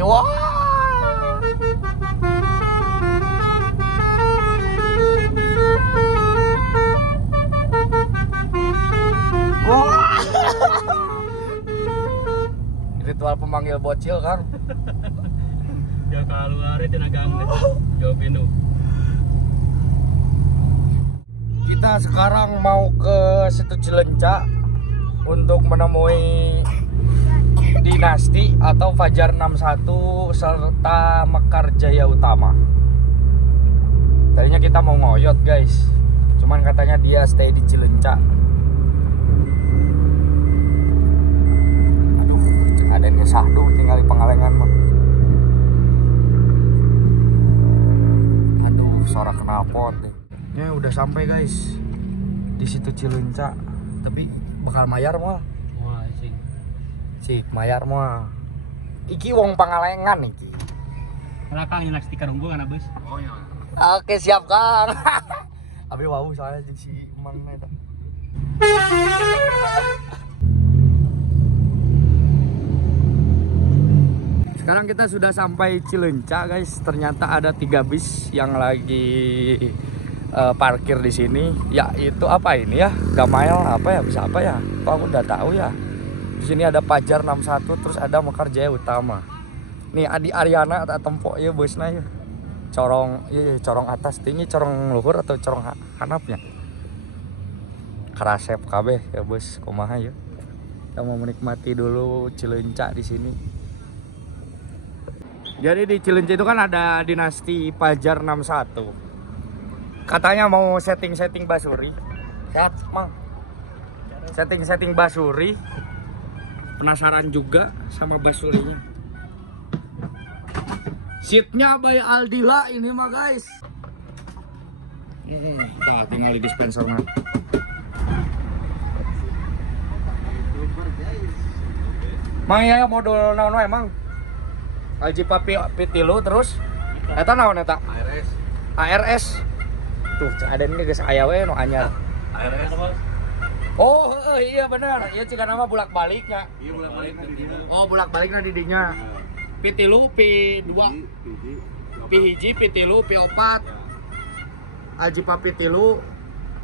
Wah. Wah. Ritual pemanggil bocil kan. Ya kalau ada tenaga jawab ini. Kita sekarang mau ke situ Cilencak untuk menemui Dinasti atau Fajar 61 serta Mekar Jaya Utama. Tadinya kita mau ngoyot guys, cuman katanya dia stay di Cilencak. Aduh, ada yang sahdu tinggal di Pengalengan mah. Aduh, suara knalpot nih. Ya udah sampai guys di situ Cilencak, tapi bakal mayar mah. Wah, Cik mayar mah. Iki wong Pangalengan iki. Belakang yang stiker unggul kan abis. Oh iya. Oke siap Kang. Abi wau soalnya si Emang eta. Sekarang kita sudah sampai Cilencak guys. Ternyata ada 3 bis yang lagi parkir di sini. Yaitu apa ini ya? Gamail apa ya? Bisa apa ya? Aku udah tahu ya. Di sini ada Fajar 61 terus ada Mekar Jaya Utama. Nih Adi Ariana tak tempok ya bosna ya. Corong iya corong atas tinggi corong luhur atau corong hanapnya. Karasep kabeh ya bos kumaha ya. Kita mau menikmati dulu Cilencak di sini. Jadi di Cilencak itu kan ada Dinasti Fajar 61. Katanya mau setting-setting basuri. Sehat, Mang. Setting-setting basuri. Penasaran juga sama basurinya. Seatnya by Aldila ini mah guys. Wah, tinggal di dispenser mah. Mang ya modul naon wae Mang? Alji papi pitilu terus eta naon eta? ARS. Tuh, ada ini geus aya we nu anyar. ARS. Oh, iya benar. Ieu cika nama bulak-baliknya. Iya bolak-balik di dinya. Oh, bulak-balikna di dinya. Pitilu, P2, P1, P3, P4. Alji papi tilu.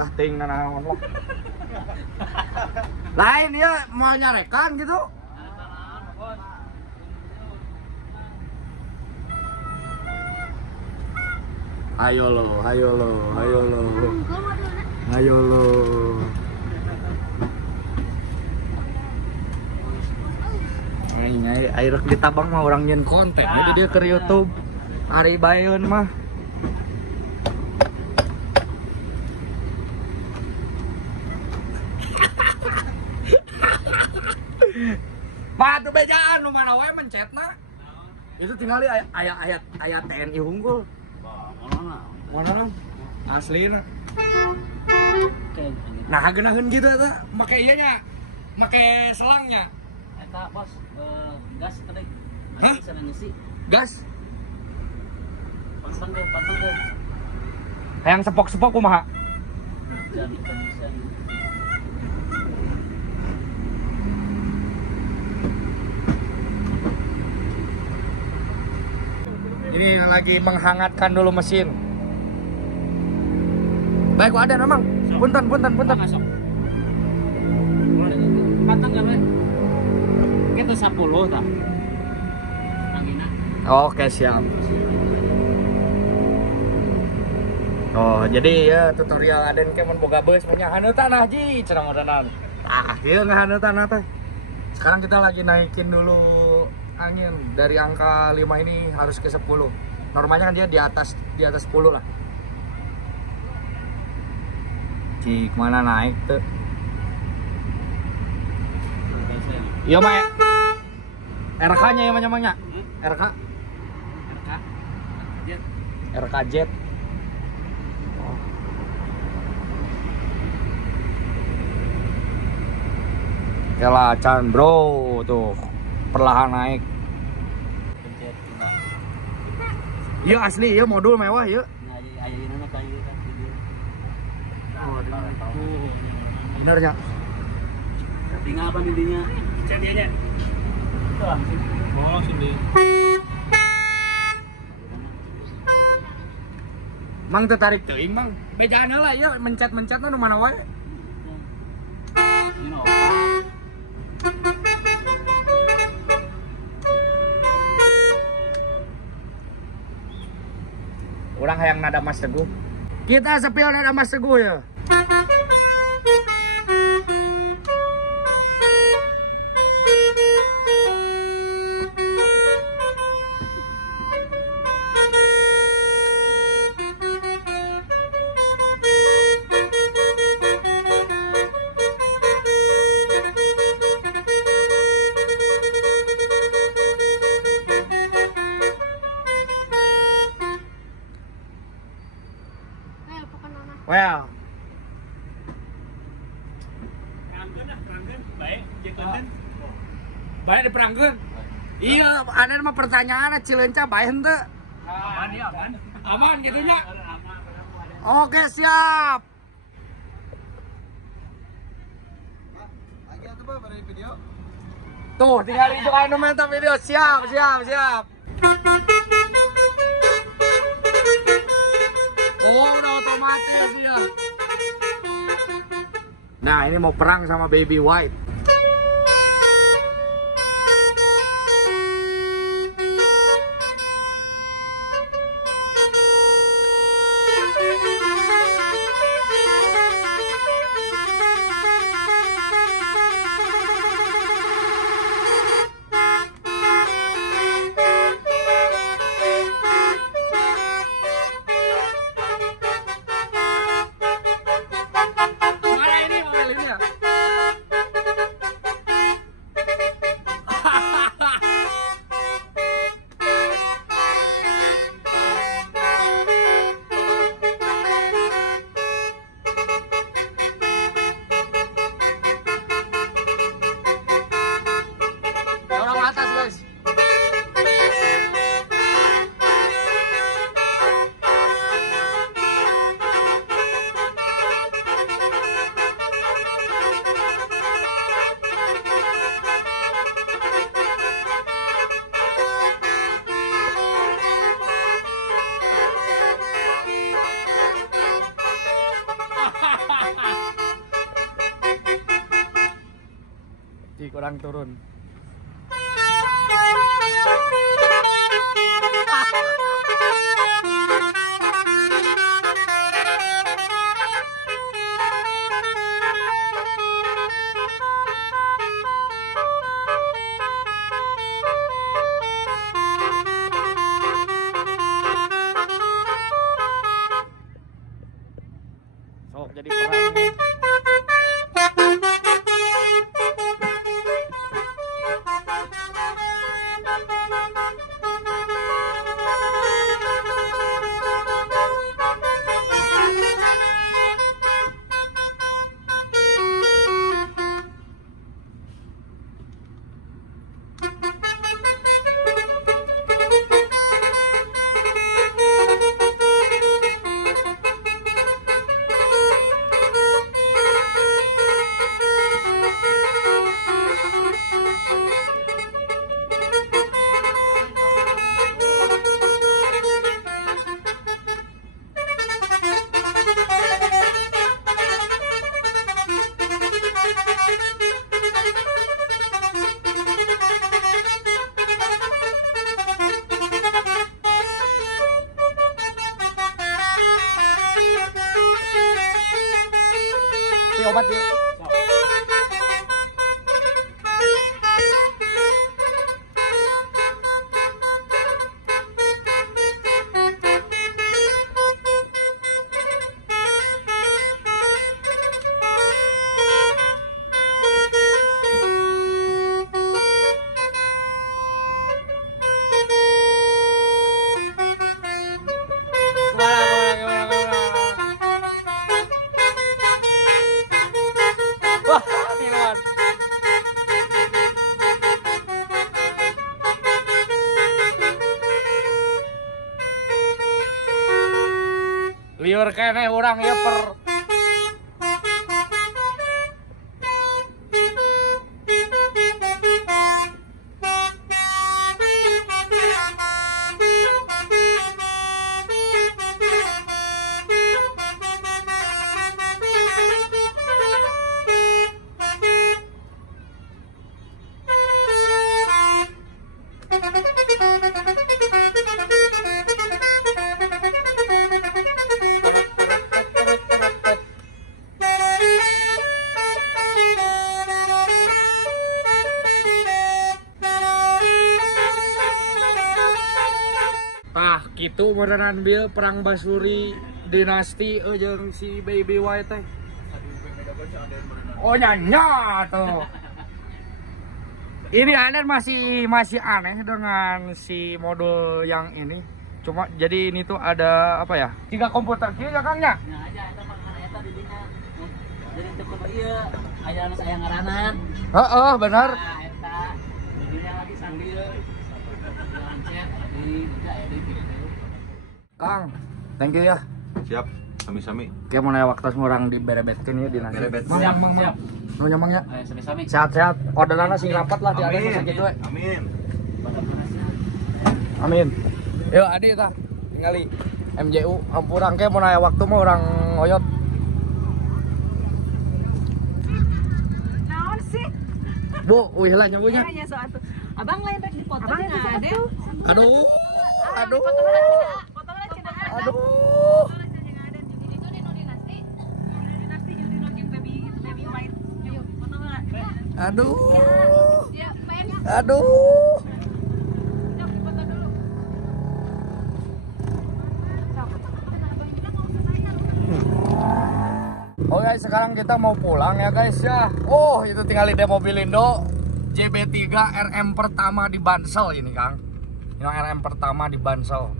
Ah, ting naon lah. Lain ya mau nyarekan gitu. Ayo lo. Ini air ditabang mah orang nyen konten. Jadi dia ke YouTube. Ari baeun mah. Pak tuh bejaan nu mana wae mencetna. Itu tinggal ayat TNI unggul. Mana aslina. Nah hageun gitu eta make ieu nya. Make selangnya. Eta bos gas tadi. Hah? Bisa ngisi. Gas. Pantang deh. Hayang sepok-sepok kumaha? Jadi bisa. Ini lagi menghangatkan dulu mesin. Baik, ada memang. Punten. Masuk. Pantang enggak, Bre? Kita 10 tah. Angina. Oke, siap. Oh, jadi ya tutorial Aden ke mun boga beus punya haneutan ah ji, cenah modenan. Ah, ieu ngahaneutan teh. Sekarang kita lagi naikin dulu angin dari angka 5 ini harus ke 10. Normalnya kan dia di atas 10 lah. Cik mana naik tuh? Iya mah. RK-nya ya namanya. RK. RKZ. Oh. Yalah Chan bro tuh perlahan naik. Iya asli, iya modul mewah ya. Bener ya. Tinggal apa didinya? Cek dia nya. Itu langsung. Oh, sini. Mang tertarik teuing mang. Bejaan heula ya mencet-mencetna nu mana wae. Ini apa? Urang hayang nada Mas Teguh. Kita sepil nada Mas Teguh ya. Well, baik diperangkeun. Iya, ada mah pertanyaan Cileunca bae henteu. Aman ya, aman. Aman gitu nya. Oke, siap. Lagi atuh Pak, bari video. Tuh, tinggal itu kan nonton video. Siap. Oh, udah otomatis ya. Nah, ini mau perang sama Baby White. Mana ini mobilnya? Orang atas guys. Kurang turun. Sok jadi perang. Ini obat ya. Wah, hilang. Liur kene orang ya per Kitu modern bil perang Basuri dinasti jeung si Baby White teh. Oh nyanya tuh. Ini Aden masih aneh dengan si modul yang ini. Cuma jadi ini tuh ada apa ya? 3 komputer kieu ya Kang nya? Nah aja eta mah eta di dinya. Jadi teu kudu ieu aya anu saya ngaranan. Heeh, benar. Nah eta di dinya lagi sambil lancet di udah edit gitu. Kang, thank you ya. Siap, sami-sami. Kayak mau nanya waktu orang di berebetkeun ya di nanti. Berebet. Siap, siap. Nu nyamang ya. Ayo sami-sami. Sehat-sehat. Orderanna sing rapat lah di Aden masa kitu we. Amin. Pada panasnya. Amin. Yuk Adi tah ningali MJU hampurang ke mau nanya waktu mah orang ngoyot. Naon sih? Bu, wih lah nyabunya. Ya soal tuh. Abang lain rek dipoto nya nggak ada. Aduh. Aduh. Fotonya cina. Aduh. Aduh. Aduh. Oke, sekarang kita mau pulang ya guys ya. Oh, itu tinggal di Mobilindo JB3 RM pertama di Bansel ini, Kang. Ini RM pertama di Bansel.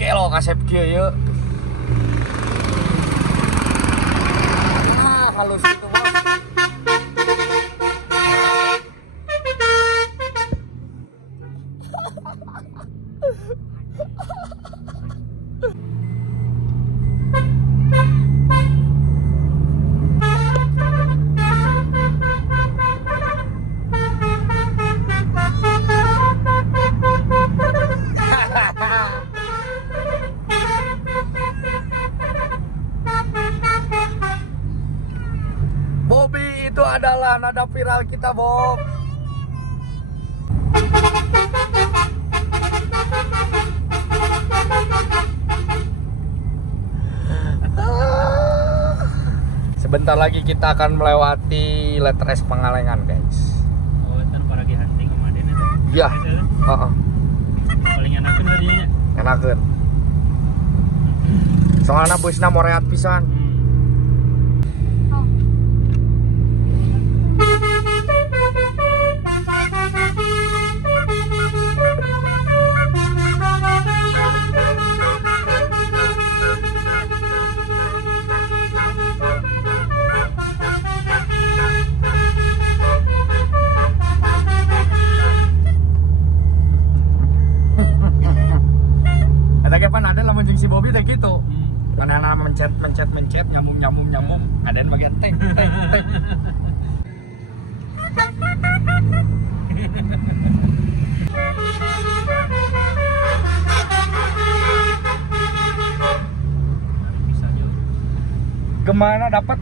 Kelo kasep kieu ye. Ah, halus itu, Bos. Bobby itu adalah nada viral kita, Bob. Sebentar lagi kita akan melewati letter S Pangalengan, guys. Oh, tan paragi hunting kemarin eta. Ya, heeh. Paling enakeun harinya. Enakeun. Soalnya busna moreat pisan. Ada kapan ada lamun jeung si Bobby teh gitu. Karena mencet nyambung. Ada yang bagian teng. Bisa juga. Kemana dapat